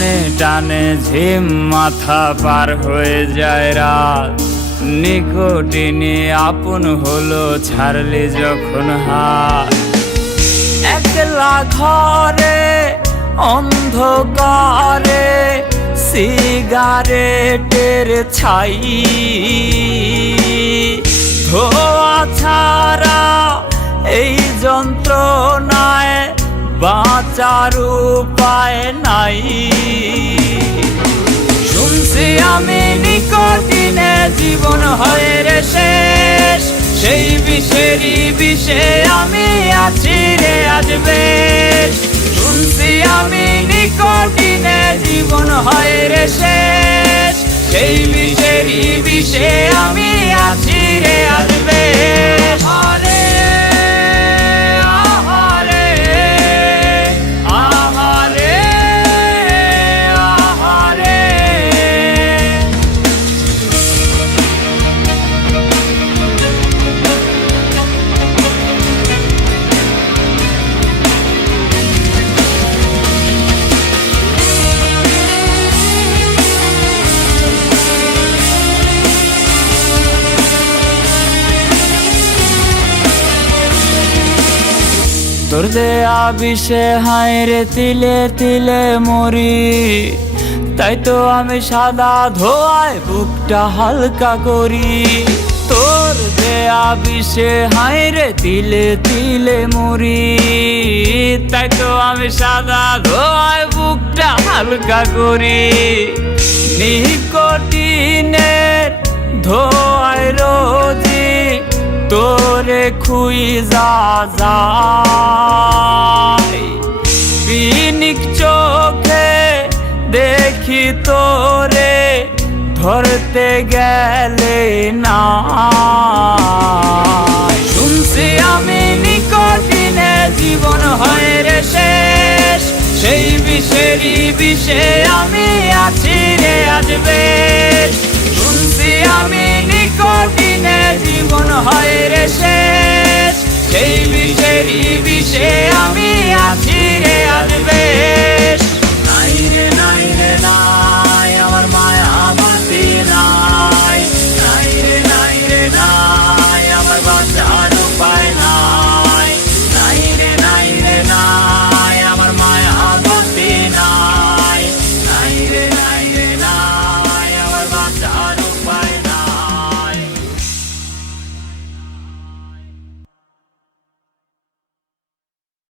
টানে টানে ঝিম মাথা পার হয়ে যায় রাত, নিকটিনে আপন হলো ছাড়লে যখন হাত। একলা ঘরে অন্ধকারে সিগারেটের ছাই, ধোয়া ছাড়া এই যন্ত্রণায় বাঁচার উপায় নাই। শুনছি আমি নিকটিনে জীবন হয় রে শেষ, সেই বিষেরই বিষে আমি আছি রে আজ বেশ। শুনছি আমি নিকটিনে জীবন হয় রে শেষ, সেই বিষেরই বিষে আমি আছি রে আজ বেশ। তোর দেয়া বিষে হায় রে তিলে তিলে মরি, তাই তো আমি সাদা ধোয়ায় বুকটা হালকা করি। তোর দেয়া বিষে হায় রে তিলে তিলে মরি, তাই তো আমি সাদা ধোয়ায় বুকটা হালকা করি। নিকটিনের ধোয়ায় রোজি তোরে খুইজা যায়, পিনিক চোখে দেখি তোরে ধরতে গেলে না। শুনছি আমি নিকটিনে জীবন হয় রে শেষ, সেই বিষেরই বিষে আমি আছি রে আজ বেশ। শুনছি আমি নিকটিনে জীবন হয় রে শেষ, সেই বিষেরই বিষে আমি আছি রে আজ বেশ।